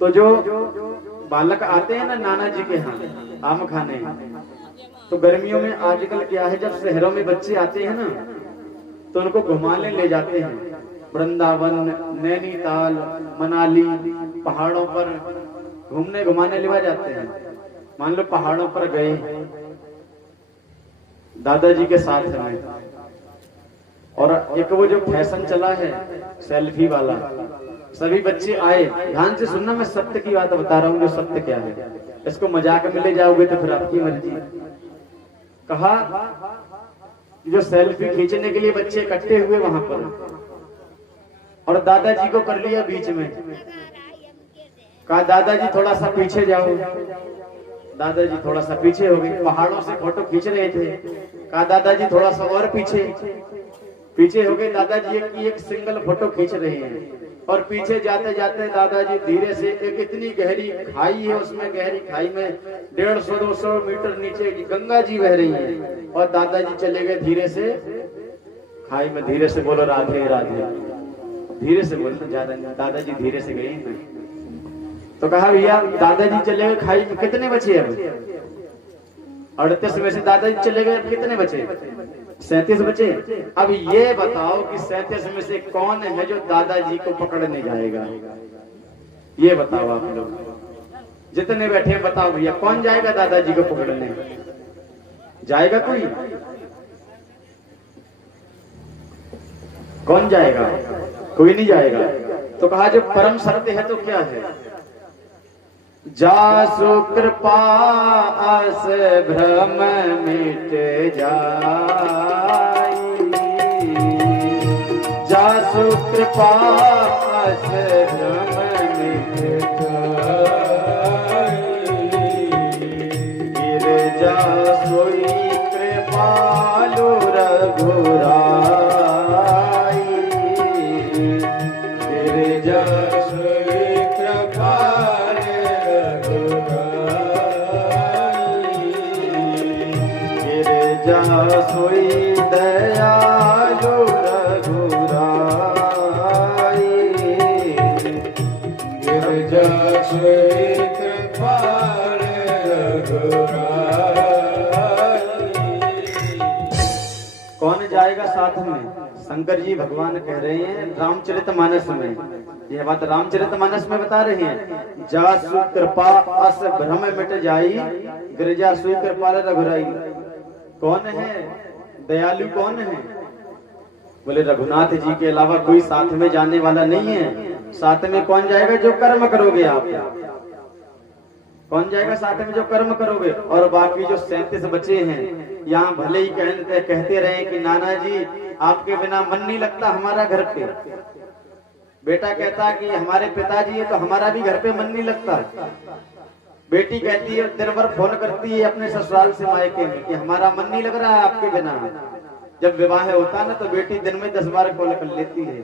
तो जो बालक आते हैं ना नाना जी के यहाँ आम खाने, तो गर्मियों में आजकल क्या है, जब शहरों में बच्चे आते हैं ना तो उनको घुमाने ले जाते हैं, वृंदावन, नैनीताल, मनाली, पहाड़ों पर घूमने घुमाने ले जाते हैं। मान लो पहाड़ों पर गए दादाजी के साथ में, और एक वो जो फैशन चला है सेल्फी वाला, सभी बच्चे आए। ध्यान से सुनना, मैं सत्य की बात बता रहा हूँ, जो सत्य क्या है। इसको मजाक में ले जाओगे तो फिर आपकी मर्जी। कहा जो सेल्फी खींचने के लिए बच्चे इकट्ठे हुए वहां पर, और दादाजी को कर लिया बीच में। कहा दादाजी थोड़ा सा पीछे जाओ। दादाजी थोड़ा सा पीछे हो गए, पहाड़ों से फोटो खींच रहे थे। कहा दादाजी थोड़ा सा और पीछे हो गए। दादाजी एक सिंगल फोटो खींच रहे हैं, और पीछे जाते जाते दादाजी धीरे से, एक इतनी गहरी खाई है, उसमें गहरी खाई में 150-200 मीटर नीचे गंगा जी बह रही है, और दादाजी चले गए धीरे से खाई में। धीरे से बोलो राधे राधे, धीरे से बोलो, ज्यादा दादाजी धीरे से गए ना। तो कहा भैया दादाजी चले गए खाई में, कितने बचे अब? 38 में से दादाजी चले गए, कितने बचे? 37 बचे। अब ये बताओ कि 37 में से कौन है जो दादाजी को पकड़ने जाएगा? ये बताओ आप लोग जितने बैठे हैं, बताओ भैया कौन जाएगा दादाजी को पकड़ने? जाएगा कोई? कौन जाएगा? कोई नहीं जाएगा। तो कहा जो परम सत्य है तो क्या है? जासु कृपा अस भ्रम मिट जाई, जासु कृपा अस भ्रम मिट जाई, गिरजा सोई कृपालु रघुराई, गिरजा सोई कृपालु सोई दयालु रघुराई, गिरजा सोई कृपालु रघुराई। कौन जाएगा साथ में? शंकर जी भगवान कह रहे हैं रामचरितमानस में, यह बात रामचरितमानस में बता रहे हैं। जासु कृपा अस भ्रम मिट जाई, गिरजा सोई कृपालु रघुराई। कौन है दयालु? कौन है? बोले रघुनाथ जी के अलावा कोई साथ में जाने वाला नहीं है। साथ में कौन जाएगा? जो कर्म करोगे आप। कौन जाएगा साथ में? जो कर्म करोगे। और बाकी जो 37 बचे हैं, यहाँ भले ही कहते रहे कि नाना जी आपके बिना मन नहीं लगता हमारा घर पे। बेटा कहता कि हमारे पिताजी है तो हमारा भी घर पे मन नहीं लगता। बेटी कहती है, दिन भर फोन करती है अपने ससुराल से मायके में कि हमारा मन नहीं लग रहा है आपके बिना। जब विवाह होता ना तो बेटी दिन में 10 बार कॉल कर लेती है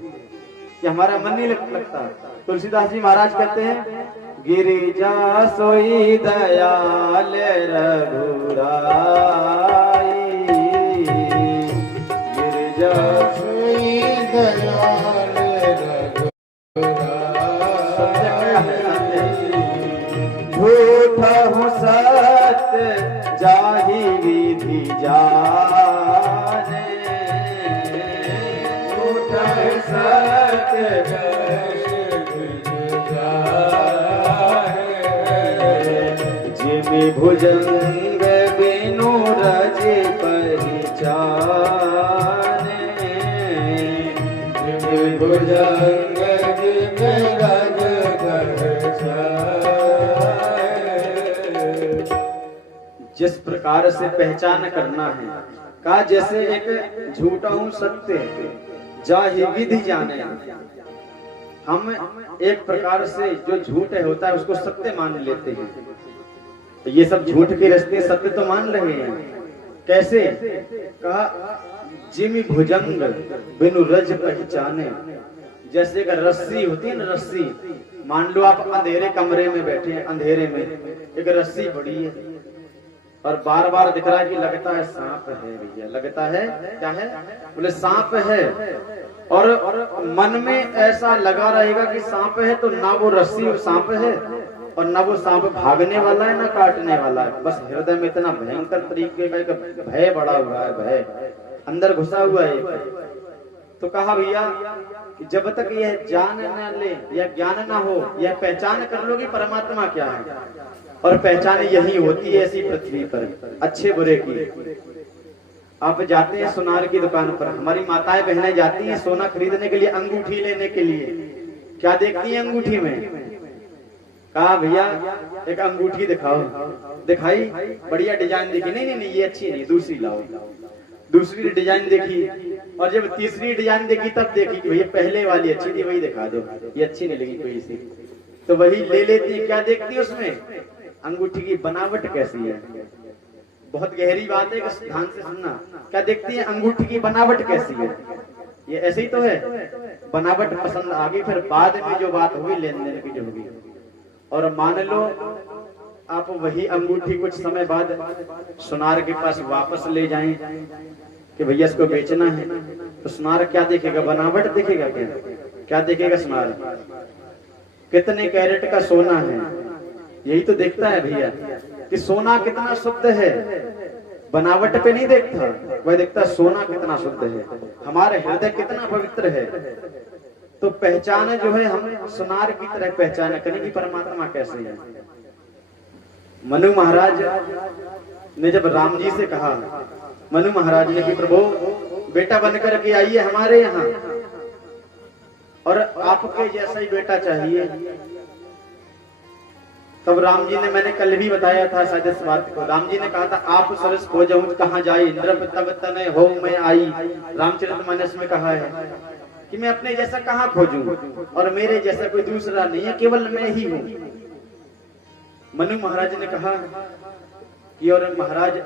कि हमारा मन नहीं लगता। तुलसीदास जी महाराज कहते हैं, गिरिजा सोई दयाल रघुराई, गिरिजा सोई दयाल झूठा हूँ सत्य जाहि विधि जाने, झूठा सत्य जिमि भुजंग बिनु रज पहचाने, जिमि भुजंग बिनु रज पहचाने। जिस प्रकार से पहचान करना है, कहा जैसे एक झूठा हूं सत्य जाहि विधि जाने। हम एक प्रकार से जो झूठ है होता है उसको सत्य मान लेते हैं। तो ये सब झूठ के रास्ते सत्य तो मान रहे हैं। कैसे? कहा जिमि भुजंग बिनु रज पहचाने। जैसे एक रस्सी होती है ना, रस्सी, मान लो आप अंधेरे कमरे में बैठे हैं, अंधेरे में एक रस्सी पड़ी है और बार बार दिख रहा है कि लगता है सांप है भैया, लगता है क्या है, बोले सांप है। और मन में ऐसा लगा रहेगा कि सांप है, तो ना वो रस्सी सांप है और ना वो सांप भागने वाला है ना काटने वाला है, बस हृदय में इतना भयंकर तरीके का एक भय बड़ा हुआ है, भय अंदर घुसा हुआ है। तो कहा भैया कि जब तक यह जान न ले या ज्ञान ना हो, यह पहचान कर लो कि परमात्मा क्या है, और पहचान यही होती है ऐसी पृथ्वी पर अच्छे बुरे की। आप जाते हैं सुनार की दुकान पर, हमारी माताएं बहनें जाती हैं सोना खरीदने के लिए, अंगूठी लेने के लिए, क्या देखती है अंगूठी में? कहा भैया एक अंगूठी दिखाओ, दिखाई, बढ़िया डिजाइन देखी, नहीं नहीं नहीं ये अच्छी नहीं, दूसरी लाओ। दूसरी डिजाइन देखी, और जब तीसरी डिजाइन देखी तब देखी कि भैया पहले वाली अच्छी थी, वही दिखा दो, ये अच्छी नहीं लगी कोई सी, तो वही ले लेती। क्या देखती उसमें? अंगूठी की बनावट कैसी है। बहुत गहरी बात है, ध्यान से सुनना। क्या देखती है? अंगूठी की बनावट कैसी है। ये ऐसे ही तो है, बनावट पसंद आ गई, फिर बाद में जो बात हुई लेन देन की जो होगी। और मान लो आप वही अंगूठी कुछ समय बाद सुनार के पास वापस ले जाएं कि भैया इसको बेचना है, तो सुनार क्या देखेगा? बनावट देखेगा। क्या क्या देखेगा सुनार? कितने कैरेट का सोना है, यही तो देखता है भैया कि सोना कितना शुद्ध है। बनावट पे नहीं देखता, वह देखता सोना कितना शुद्ध है, हमारे हृदय कितना पवित्र है। तो पहचान जो है हम सुनार की तरह पहचान करेंगे परमात्मा कैसे है। मनु महाराज ने जब राम जी से कहा, मनु महाराज ने कि प्रभु बेटा बनकर के आइए हमारे यहाँ, और आपके जैसा ही बेटा चाहिए। तब राम जी ने, मैंने कल भी बताया था शायद इस बात को, राम जी ने कहा था आप सरस खोजऊं कहाँ जाई, इंद्र तब तनय हो मैं आई। रामचरितमानस में कहा है कि मैं अपने जैसा कहाँ खोजूं, और मेरे जैसा कोई दूसरा नहीं है, केवल मैं ही हूँ। मनु महाराज ने कहा कि और महाराज